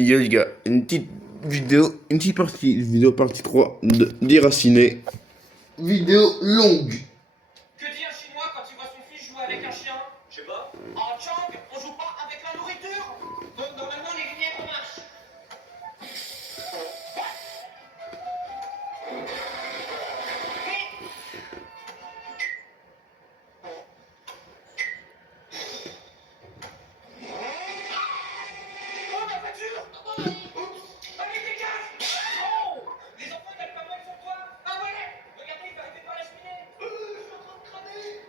Yo les gars, une petite partie, vidéo partie 3 de Déraciné. Vidéo longue. Que dit un Chinois quand il voit son fils jouer avec un chien? Je sais pas. En Chang, on joue pas avec la nourriture. Donc normalement les lumières marchent. Oh ma voiture! Oups! Allez dégage! Oh! Les enfants ils n'avaient pas mal sur toi! Ah ouais! Regardez, il va arriver par la cheminée! Je suis en train de cramer!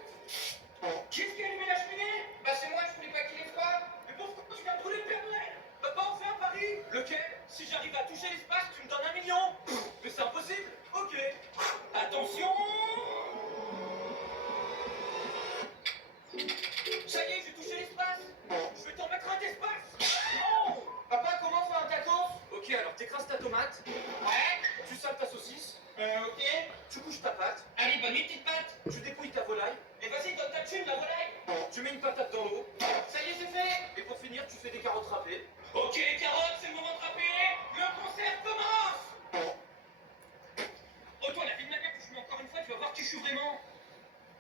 Qui est-ce qui a allumé la cheminée? Bah c'est moi, je voulais pas qu'il ait froid! Mais pourquoi tu viens de brûler le Père Noël? Papa, on fait un pari! Lequel? Si j'arrive à toucher l'espace, tu me donnes 1 million! Mais c'est impossible! Ok! Attention! Ça y est, j'ai touché l'espace! Je vais t'en mettre un d'espace! Oh! Papa, comment on fait un tacos? Ok, alors t'écrases ta tomate. Ouais. Tu sales ta saucisse. Ok. Tu couches ta pâte. Allez, bonne nuit, petite pâte. Tu dépouilles ta volaille. Et vas-y, donne ta thune, la volaille. Tu mets une patate dans l'eau. Ça y est, c'est fait. Et pour finir, tu fais des carottes râpées. Ok, les carottes, c'est le moment de râper. Le concert commence. Oh, toi, la vie de ma mère, touche-moi encore une fois, tu vas voir qui je suis vraiment.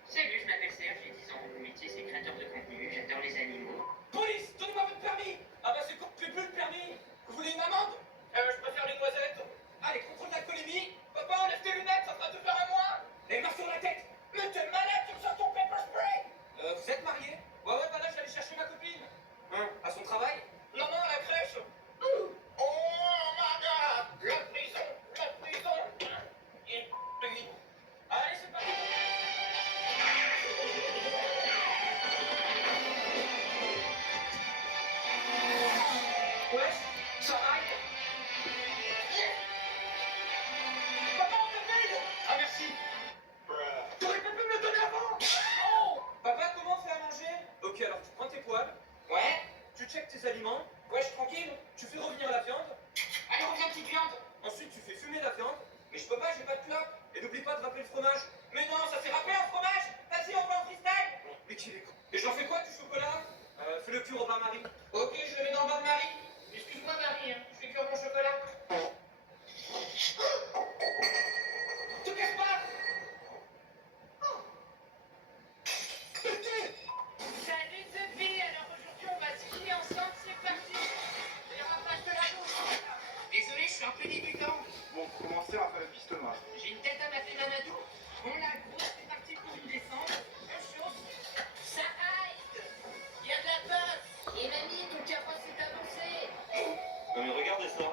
Salut, je m'appelle Serge, j'ai 10 ans. Mon métier, c'est créateur de contenu. J'adore les animaux. Police, donnez-moi votre permis. Ah bah c'est con, je fais plus le permis. Vous voulez une amende? Je préfère les noisettes. Allez, contrôle d'alcoolémie. Papa, enlève tes lunettes, ça fera te faire un mois. Et marche sur la tête. Mais t'es malade, tu me sors ton pepper spray. Vous êtes mariés? Ouais, bah là, j'allais chercher ma copine. Hein? À son travail? Non, à la crèche. Oh my god. La prison, la prison. Allez, c'est parti. Wesh, ça aille. Papa, on t'appelle. Ah merci. T'aurais pas pu me le donner avant. Oh. Papa, comment on fait à manger? Ok, alors tu prends tes poils. Ouais. Tu checkes tes aliments. Wesh, tranquille. Tu fais revenir la viande. Allez, reviens, petite viande. Ensuite, tu fais fumer la viande. Mais je peux pas, j'ai pas de clope. Et n'oublie pas de râper le fromage. Mais non, ça fait râper un fromage. Vas-y, on va en freestyle. Mais qui est con. Et j'en fais quoi du chocolat? Fais-le cuire au bain-marie. Ok, je le mets dans le bain-marie. Excuse-moi, Marie, hein. Je fais cuire mon chocolat. Te casse pas. Salut Sophie, alors aujourd'hui on va se filer ensemble, c'est parti. Les rapaces de la bouche. Désolé, je suis un peu débutant. Bon, pour commencer, on va faire le pistonnoir. J'ai une tête à mater Mamadou. On la grosse, c'est parti pour une descente. Un chose. Ça aille. Il y a de la peur. Et mamie, ton carrosse est avancé. Non mais regardez ça.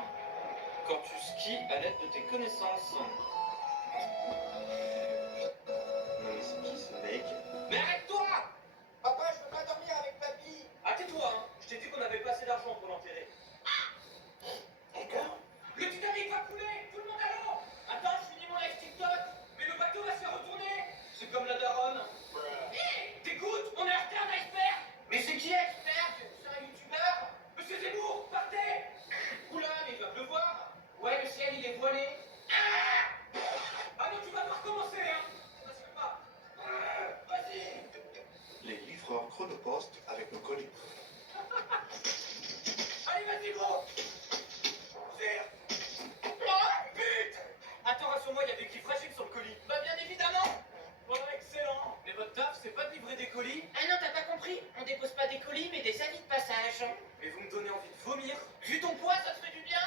Quand tu skis à l'aide de tes connaissances. Non mais c'est qui ce mec? Mais arrête-toi! Papa, je veux pas dormir avec papy. Ah tais-toi, hein. Je t'ai dit qu'on avait pas assez d'argent pour l'enterrer. D'accord. Le Titanic va couler. Tout le monde à l'eau. Attends, je finis mon live TikTok. Mais le bateau va se faire retourner. C'est comme la daronne. Hé, t'écoutes? On est en retard d'iceberg. Mais c'est qui expert? C'est un youtubeur? Monsieur Zemmour, partez. Oula, mais il va pleuvoir. Ouais, le ciel, il est voilé. Ah non, tu vas devoir commencer, hein. Ça se fait pas. Vas-y. Les livreurs chronopost avec nos colis. Allez, vas-y, gros. Tire. Oh, putain. Attends, rassure-moi, il y a des clips fragiles sur le colis. Bah, bien évidemment. Voilà, excellent. Mais votre taf, c'est pas de livrer des colis? Ah non, t'as pas compris. On dépose pas des colis, mais des avis de passage. Mais vous me donnez envie de vomir. Vu ton poids, ça te fait du bien.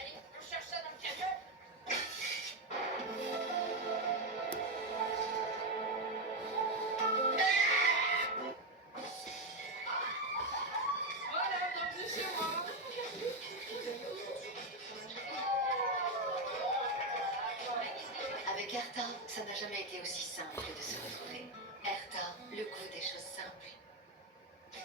Allez, on cherche ça dans le camion. Voilà, bienvenue chez moi. Avec Erta, ça n'a jamais été aussi simple de se retrouver. Erta, le goût des choses simples.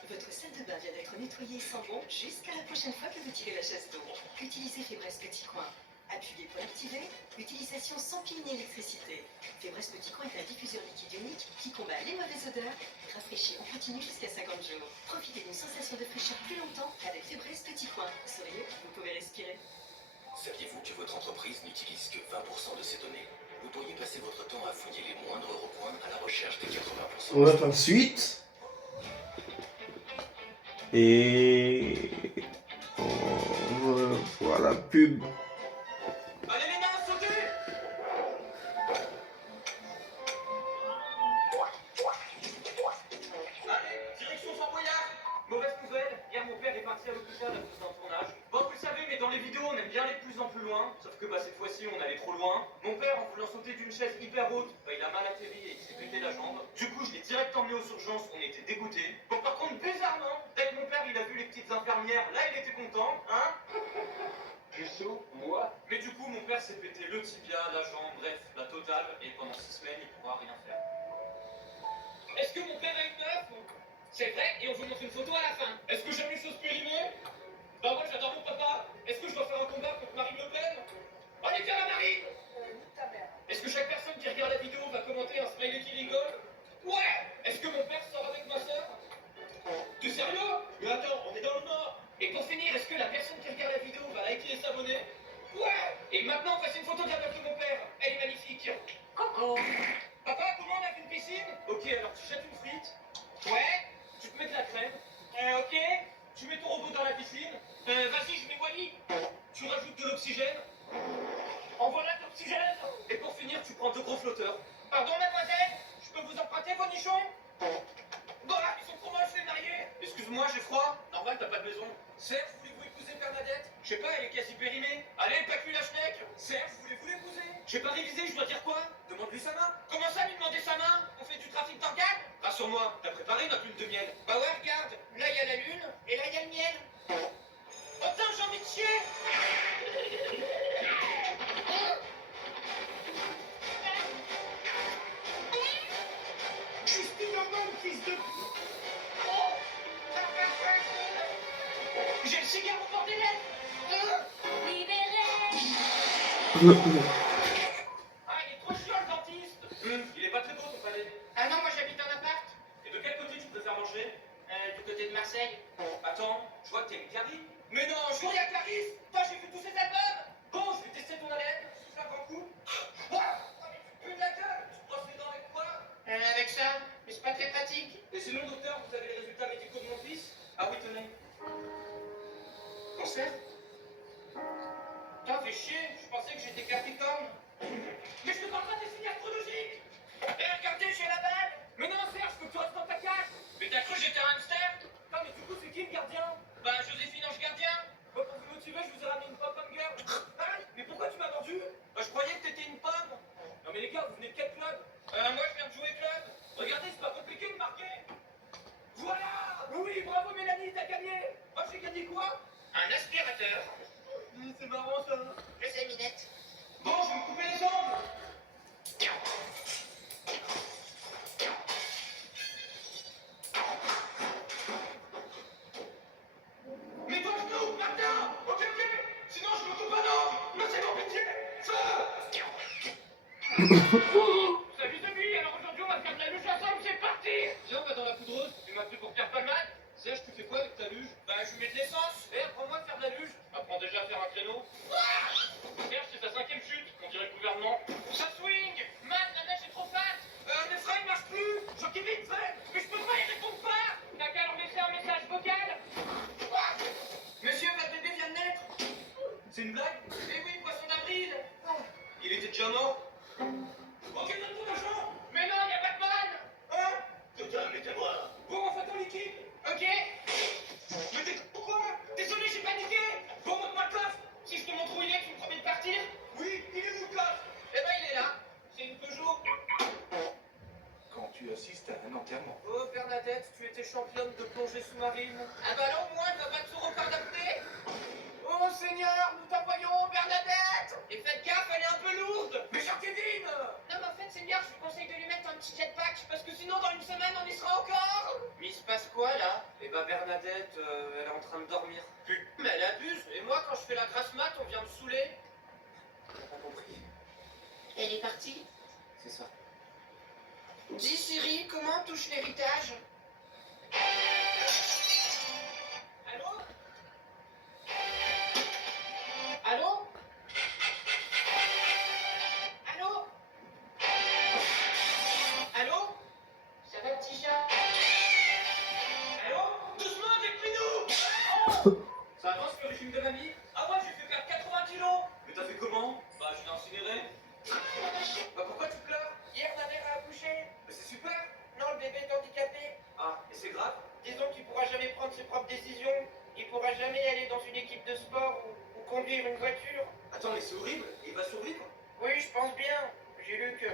Votre salle de bain vient d'être nettoyée sans bon jusqu'à la prochaine fois que vous tirez la chasse d'eau. Utilisez Fébreze Petit Coin. Appuyez pour l'activer. Utilisation sans pile ni électricité. Fébreze Petit Coin est un diffuseur liquide unique qui combat les mauvaises odeurs et rafraîchit en continu jusqu'à 50 jours. Profitez d'une sensation de fraîcheur plus longtemps avec Fébreze Petit Coin. Souriez, vous pouvez respirer. Saviez-vous que votre entreprise n'utilise que 20% de ces données? Vous pourriez passer votre temps à fouiller les moindres recoins à la recherche des 80%. On va faire suite. Et on va pas la pub. Allez les nains, sautez! Allez, direction Fort Boyard. Mauvaise nouvelle, hier mon père est parti à l'hôpital à cause d'un tournage. Bon, vous le savez, mais dans les vidéos, on aime bien aller de plus en plus loin. Sauf que cette fois-ci, on allait trop loin. Mon père, en voulant sauter d'une chaise hyper haute, il a mal atterri et il s'est pété la jambe. Du coup, je l'ai direct emmené aux urgences, on était dégoûtés. Bon, par contre, bizarrement, dès que mon père il a vu les petites infirmières, là il était content, hein. Puceau, moi? Mais du coup, mon père s'est pété le tibia, la jambe, bref, la totale, et pendant 6 semaines, il pourra rien faire. Est-ce que mon père a une meuf? C'est vrai, et on vous montre une photo à la fin. Est-ce que j'aime les choses périmées? Bah moi j'adore mon papa. Est-ce que je dois faire un combat contre Marine Le Pen? Allez, viens la Marine! Est-ce que chaque personne qui regarde la vidéo va commenter un smiley qui rigole? Ouais! Est-ce que mon père sort avec ma soeur? T'es sérieux? Mais attends, on est dans le Nord! Et pour finir, est-ce que la personne qui regarde la vidéo va liker et s'abonner? Ouais! Et maintenant, voici une photo de la meuf de mon père. Elle est magnifique. Coucou! Papa, comment on a fait une piscine? Ok, alors tu jettes une frite. Ouais? Tu te mets de la crème. Ok? Tu mets ton robot dans la piscine. Vas-y, je mets Wally. Tu rajoutes de l'oxygène. En voilà de l'oxygène. Et pour finir, tu prends 2 gros flotteurs. Pardon, mademoiselle? Je peux vous emprunter vos nichons? Voilà, ils sont trop moches les mariés. Excuse-moi, j'ai froid. Normal, t'as pas de maison. Serge, voulez-vous épouser Bernadette? Je sais pas, elle est quasi périmée. Allez, pas cul la schneck. Serge, voulez-vous l'épouser? J'ai pas révisé, je dois dire quoi? Demande-lui sa main. Comment ça, lui demander sa main? On fait du trafic d'organes? Rassure-moi, t'as préparé notre lune de miel. Bah ouais, regarde. Là, il y a la lune, et là, il y a le miel. Oh putain, j'ai envie de chier. Christine Norman, fils de... J'ai le cigare au bord des lèvres. Ah, il est trop chiant le dentiste. Il est pas très beau ton palais. Ah non, moi j'habite en appart. Et de quel côté tu préfères manger? Du côté de Marseille. Attends, je vois que t'es une Clarisse. Mais non, je suis rien Clarisse. Toi, j'ai vu tous ces albums. Bon, je vais tester ton haleine. Souffle un grand coup. Ouah, mais tu pues de la gueule. Tu te brosses les dents avec quoi? Avec ça. Mais c'est pas très pratique. Et sinon, docteur, vous avez les résultats médicaux de mon fils? Ah oui, tenez. Cancer? Putain, fais chier, je pensais que j'étais Capricorne. Mais je te parle pas des signes astrologiques. Eh, regardez, j'ai la balle. Mais non, Serge, faut que tu restes dans ta cage. Mais t'as cru que j'étais un hamster? Non, mais du coup, c'est qui le gardien? Bah, Joséphine Ange Gardien. Bah, pour vous motiver, je vous ai ramené une pop-up girl. Aïe, mais pourquoi tu m'as mordu? Bah, je croyais que t'étais une pomme. Non, mais les gars, vous venez de quel club? Moi, je viens de jouer club. Regardez, c'est pas compliqué de marquer. Voilà. Oui, bravo Mélanie, t'as gagné. Moi, j'ai gagné quoi? Un aspirateur. C'est marrant ça. Je sais, Minette. Bon, je vais me couper les jambes. Mais toi, genou, Martin. Ok, sinon je me coupe un ongle. Mais c'est mon pitié. Salut Denis, alors aujourd'hui on va faire de la luge ensemble, c'est parti. Viens, on va dans la poudreuse. Tu m'as pris pour Pierre Palmade. Serge, tu fais quoi avec ta luge? Bah, je lui mets de l'essence. Eh, apprends-moi à faire de la luge. Apprends déjà à faire un créneau. Serge, c'est ta 5e chute. On dirait le gouvernement. Ça swing. Matt, la neige est trop fat. Mes freins ils marchent plus. Jean-Kévin, freine. Mais je peux pas, ils répondent pas. T'as qu'à leur laisser un message vocal. Monsieur, votre bébé vient de naître. C'est une blague? Eh oui, poisson d'avril. Il était déjà mort. Ok, donne-moi l'argent. Mais non, y a pas de balle. Hein? Putain, mettez-moi. Bon, on fait ton liquide. Ok. Mais t'es pourquoi? Désolé, j'ai paniqué. Bon, montre-moi le coffre. Si je te montre où il est, tu me promets de partir? Oui, il est où le coffre? Eh ben, il est là. C'est une Peugeot. Quand tu assistes à un enterrement. Oh, Bernadette, tu étais championne de plongée sous-marine. Ah bah là, au moins, elle va pas sous record d'apnée. Oh, Seigneur, nous t'envoyons, Bernadette. Et faites gaffe, elle est un peu lourde. Mais Jean-Kévin. Non, mais en fait, Seigneur, je vous conseille de lui mettre un petit jetpack. Parce que sinon, dans une semaine, on y sera encore. Mais il se passe quoi, là? Eh bah, Bernadette, elle est en train de dormir. Putain, mais elle abuse. Et moi, quand je fais la grasse mat, on vient me saouler. T'as pas compris. Elle est partie. C'est ça. Dis Siri, comment on touche l'héritage? Allô? Allô? Allô? Allô? Ça va, petit chat? Allô? Doucement avec nous. Oh, ça avance le régime de mamie? Ah, moi, j'ai fait faire 4 conduire une voiture. Attends, mais c'est horrible, il va survivre. Oui, je pense bien. J'ai lu que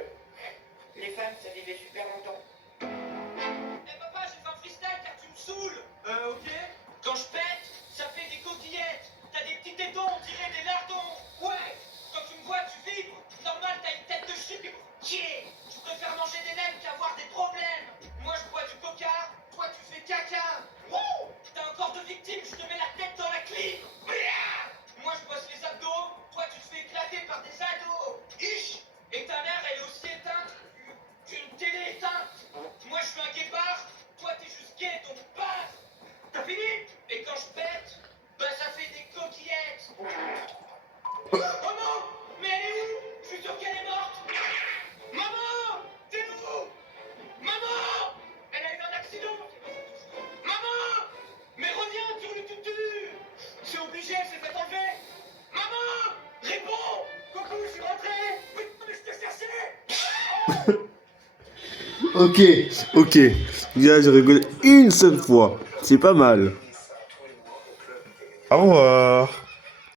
les femmes, ça vivait super longtemps. Eh papa, j'ai fait un freestyle car tu me saoules. Ok. Quand je pète, ça fait des coquillettes. T'as des petits tétons, on dirait des lardons. Ouais. Quand tu me vois, tu vibres. Normal, t'as une tête de chip. Chier. Tu préfères manger des nems qu'avoir des problèmes. Moi, je bois du coca. Toi, tu fais caca. Wouh. T'as un corps de victime, je te mets la tête dans la clim. Moi, je bosse les abdos. Toi, tu te fais éclater par des ados. Ich. Et ta mère, elle est aussi éteinte qu'une télé éteinte. Moi, je suis un guépard. Toi, t'es juste gay, donc passe. T'as fini? Et quand je pète, bah ça fait des coquillettes. Oh non! Mais elle est où? Je suis sûr qu'elle est morte. Maman! T'es où? Maman! Elle a eu un accident. Maman! Mais reviens sur le tutu. C'est obligé, elle s'est fait enlever. Maman! Réponds! Coucou, je suis rentré. Oui, mais je te cherchais. Ok. Là, j'ai rigolé une seule fois. C'est pas mal. Au revoir.